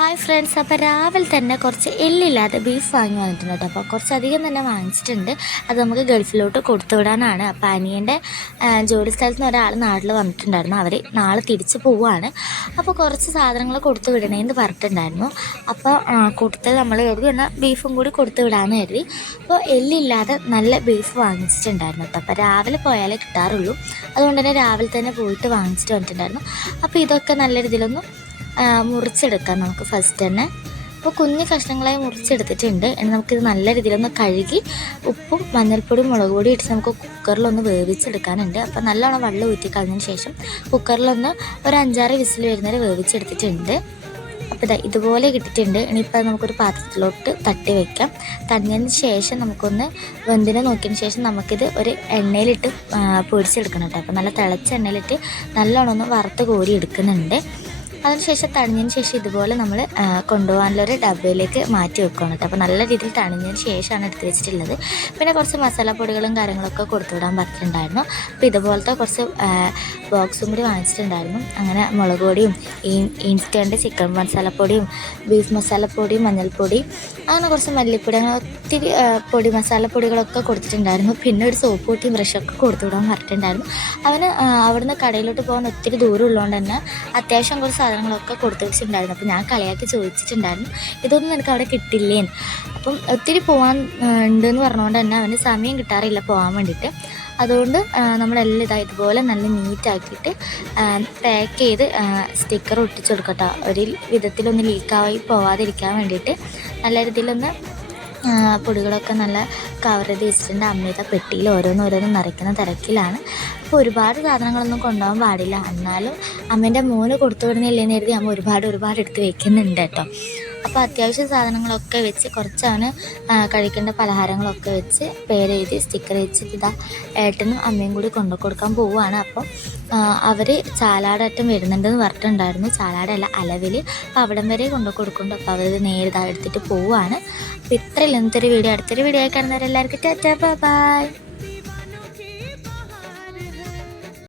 Hi friends അപ്പോൾ രാവിലെ തന്നെ കുറച്ച് എല്ലില്ലാതെ ബീഫ് വാങ്ങി വന്നിട്ടുണ്ട് കേട്ടോ. അപ്പോൾ കുറച്ചധികം തന്നെ വാങ്ങിച്ചിട്ടുണ്ട്. അത് നമുക്ക് ഗൾഫിലോട്ട് കൊടുത്തു വിടാനാണ്. അപ്പോൾ അനിയന്റെ ജോലി സ്ഥലത്ത് നിന്ന് ഒരാൾ നാട്ടിൽ വന്നിട്ടുണ്ടായിരുന്നു. അവർ നാളെ തിരിച്ച് പോവുകയാണ് അപ്പോൾ കുറച്ച് സാധനങ്ങൾ കൊടുത്തു വിടണേന്ന് പറഞ്ഞിട്ടുണ്ടായിരുന്നു. അപ്പോൾ കൊടുത്ത് നമ്മൾ കരുതി എന്നാൽ ബീഫും കൂടി കൊടുത്തു വിടാമെന്ന് കരുതി. അപ്പോൾ എല്ലില്ലാതെ നല്ല ബീഫ് വാങ്ങിച്ചിട്ടുണ്ടായിരുന്നു കേട്ടോ. അപ്പോൾ രാവിലെ പോയാലേ കിട്ടാറുള്ളൂ. അതുകൊണ്ട് തന്നെ രാവിലെ തന്നെ പോയിട്ട് വാങ്ങിച്ചിട്ട് വന്നിട്ടുണ്ടായിരുന്നു. അപ്പോൾ ഇതൊക്കെ നല്ല രീതിയിലൊന്ന് മുറിച്ചെടുക്കാം നമുക്ക് ഫസ്റ്റ് തന്നെ. അപ്പോൾ കുഞ്ഞു കഷ്ണങ്ങളായി മുറിച്ചെടുത്തിട്ടുണ്ട്. ഇനി നമുക്കിത് നല്ല രീതിയിലൊന്ന് കഴുകി ഉപ്പും മഞ്ഞൾപ്പൊടിയും മുളക് പൊടി ഇട്ട് നമുക്ക് കുക്കറിലൊന്ന് വേവിച്ചെടുക്കാനുണ്ട്. അപ്പോൾ നല്ലോണം വെള്ളം ഊറ്റി കളഞ്ഞതിന് ശേഷം കുക്കറിലൊന്ന് ഒരു അഞ്ചാറ് വിസിൽ വരുന്നവരെ വേവിച്ചെടുത്തിട്ടുണ്ട്. അപ്പോൾ ഇതാ ഇതുപോലെ കിട്ടിയിട്ടുണ്ട്. ഇനിയിപ്പോൾ നമുക്കൊരു പാത്രത്തിലോട്ട് തട്ടി വയ്ക്കാം തന്നതിന് ശേഷം നമുക്കൊന്ന് വെന്തിനെ നോക്കിയതിന് ശേഷം നമുക്കിത് ഒരു എണ്ണയിലിട്ട് പൊടിച്ചെടുക്കണം കേട്ടോ. അപ്പോൾ നല്ല തിളച്ച എണ്ണയിലിട്ട് നല്ലോണം ഒന്ന് വറുത്ത് കോരി എടുക്കുന്നുണ്ട് അതിനുശേഷം തണിഞ്ഞതിന് ശേഷം ഇതുപോലെ നമ്മൾ കൊണ്ടുപോകാനുള്ളൊരു ഡബ്ബയിലേക്ക് മാറ്റി വെക്കുകയാണ് അപ്പോൾ നല്ല രീതിയിൽ തണിഞ്ഞതിന് ശേഷമാണ് എടുത്ത് വെച്ചിട്ടുള്ളത്. പിന്നെ കുറച്ച് മസാലപ്പൊടികളും കാര്യങ്ങളൊക്കെ കൊടുത്തു വിടാൻ പറഞ്ഞിട്ടുണ്ടായിരുന്നു അപ്പോൾ ഇതുപോലത്തെ കുറച്ച് ബോക്സും കൂടി വാങ്ങിച്ചിട്ടുണ്ടായിരുന്നു. അങ്ങനെ മുളക് പൊടിയും ഇൻസ്റ്റന്റ് ചിക്കൻ മസാലപ്പൊടിയും ബീഫ് മസാലപ്പൊടിയും മഞ്ഞൾപ്പൊടി അങ്ങനെ കുറച്ച് മല്ലിപ്പൊടി അങ്ങനെ ഒത്തിരി പൊടി മസാലപ്പൊടികളൊക്കെ കൊടുത്തിട്ടുണ്ടായിരുന്നു. പിന്നെ ഒരു സോപ്പ് പൊട്ടിയും ബ്രഷൊക്കെ കൊടുത്തു വിടാൻ പറഞ്ഞിട്ടുണ്ടായിരുന്നു. അവന് അവിടുന്ന് കടയിലോട്ട് പോകാൻ ഒത്തിരി ദൂരം ഉള്ളതുകൊണ്ട് തന്നെ അത്യാവശ്യം കുറച്ച് സാധനങ്ങളൊക്കെ കൊടുത്തു വെച്ചിട്ടുണ്ടായിരുന്നു അപ്പോൾ ഞാൻ കളിയാക്കി ചോദിച്ചിട്ടുണ്ടായിരുന്നു ഇതൊന്നും എനിക്ക് അവിടെ കിട്ടില്ലേ അപ്പം ഒത്തിരി പോകാൻ ഉണ്ടെന്ന് പറഞ്ഞുകൊണ്ട് തന്നെ അവന് സമയം കിട്ടാറില്ല പോകാൻ വേണ്ടിയിട്ട്. അതുകൊണ്ട് നമ്മളെല്ലാം ഇതാ ഇതുപോലെ നല്ല നീറ്റാക്കിയിട്ട് പാക്ക് ചെയ്ത് സ്റ്റിക്കർ ഒട്ടിച്ചു കൊടുക്കട്ടോ. ഒരു വിധത്തിലൊന്ന് ലീക്കായി പോവാതിരിക്കാൻ വേണ്ടിയിട്ട്. നല്ല രീതിയിലൊന്ന് പൊടികളൊക്കെ നല്ല കവർ ചെയ്ത് വെച്ചിട്ടുണ്ട് അമ്മയുടെ പെട്ടിയിൽ ഓരോന്നോരോന്നും ഓരോന്ന് നിറയ്ക്കുന്ന തിരക്കിലാണ്. അപ്പോൾ ഒരുപാട് സാധനങ്ങളൊന്നും കൊണ്ടുപോകാൻ പാടില്ല. എന്നാലും അമ്മേന്റെ മോന് കൊടുത്തു വിടുന്നില്ലെന്ന് കരുതി അമ്മ ഒരുപാട് ഒരുപാട് എടുത്ത് വെക്കുന്നുണ്ട് കേട്ടോ. അപ്പോൾ അത്യാവശ്യം സാധനങ്ങളൊക്കെ വെച്ച് കുറച്ചാണ് കഴിക്കേണ്ട പലഹാരങ്ങളൊക്കെ വെച്ച് പേര് എഴുതി സ്റ്റിക്കർ വെച്ചിട്ട് ഇതാ ഏട്ടനും അമ്മയും കൂടി കൊണ്ടു കൊടുക്കാൻ പോവുകയാണ്. അപ്പം അവർ ചാലാടറ്റം വരുന്നുണ്ടെന്ന് പറഞ്ഞിട്ടുണ്ടായിരുന്നു. ചാലാടല്ല അലവിൽ അപ്പോൾ അവിടം വരെ കൊണ്ടു കൊടുക്കുന്നുണ്ട്. അപ്പോൾ അവർ നേരിതാ എടുത്തിട്ട് പോവുകയാണ്. അപ്പോൾ ഇത്രയും ഇന്നത്തെ ഒരു വീഡിയോ. അടുത്തൊരു വീഡിയോ ആയി കാണുന്നവരെല്ലാവർക്കും ടാറ്റാ ബൈ.